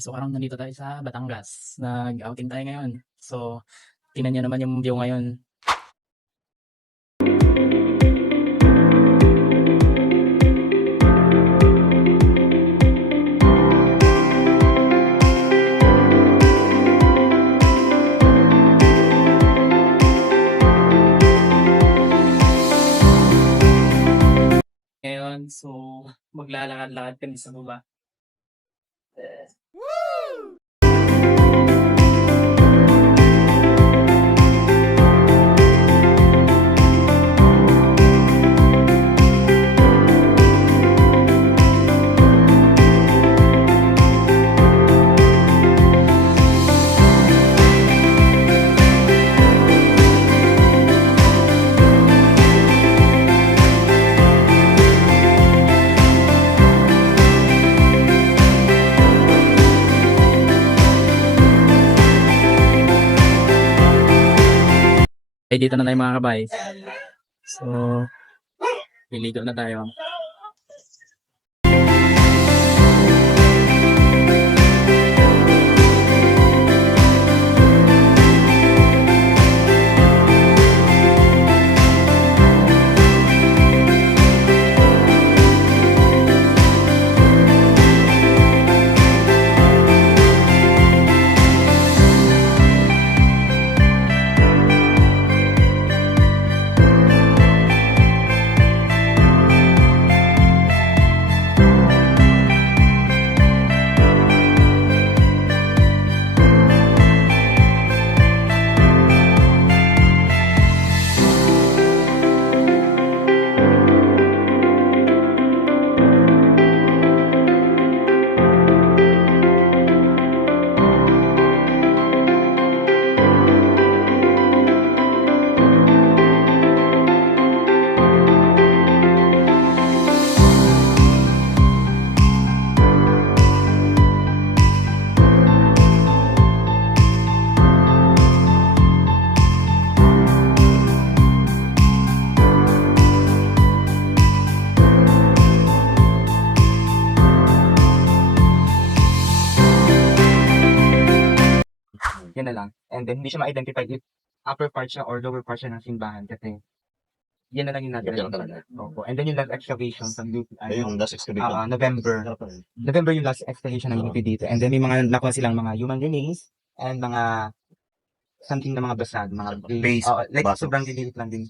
kababayan. So parang nandito tayo sa Batangas. Nag-outing tayo ngayon. So tingnan niyo naman yung view ngayon. Ngayon, so maglalakad-lakad kami sa baba. Ay, dito na tayo mga kabay. So, liligo na tayo. Yan na lang. And then, hindi siya ma-identify if upper part siya or lower part siya ng simbahan kasi yan na lang yung natin. Opo. And then yung last excavation sa Yung last excavation. November yung last excavation ng UP dito. And then may mga nakuha silang mga human remains and mga something na mga basad, mga Base. like Baso. sobrang dililit lang din.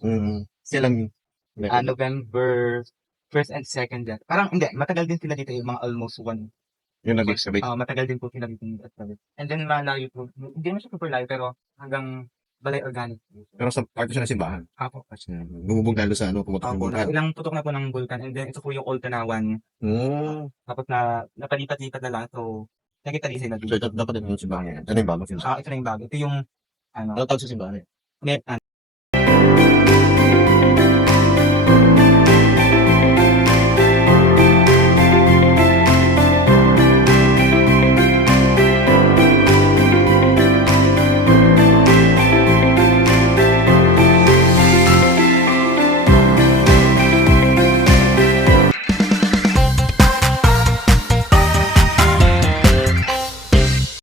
Silang November 1st and 2nd yan. Parang hindi, matagal din sila dito yung mga almost one. yung nag-excavate. Matagal din po sila dito yung excavate. And then malayo po, hindi naman siya super layo pero hanggang Balay Organic. Pero sa parte siya ng simbahan. Apo. Kasi bumubog lalo sa pumatok ng Opo, bulkan. ilang putok na po ng vulkan and then ito po yung Old Tanawan. Tapos napalipat-lipat na lang so nakita rin sila So dito. ito dapat din yung simbahan yan. Ano yung bago? Ito na yung bago. Ito yung Ano tawag sa simbahan? net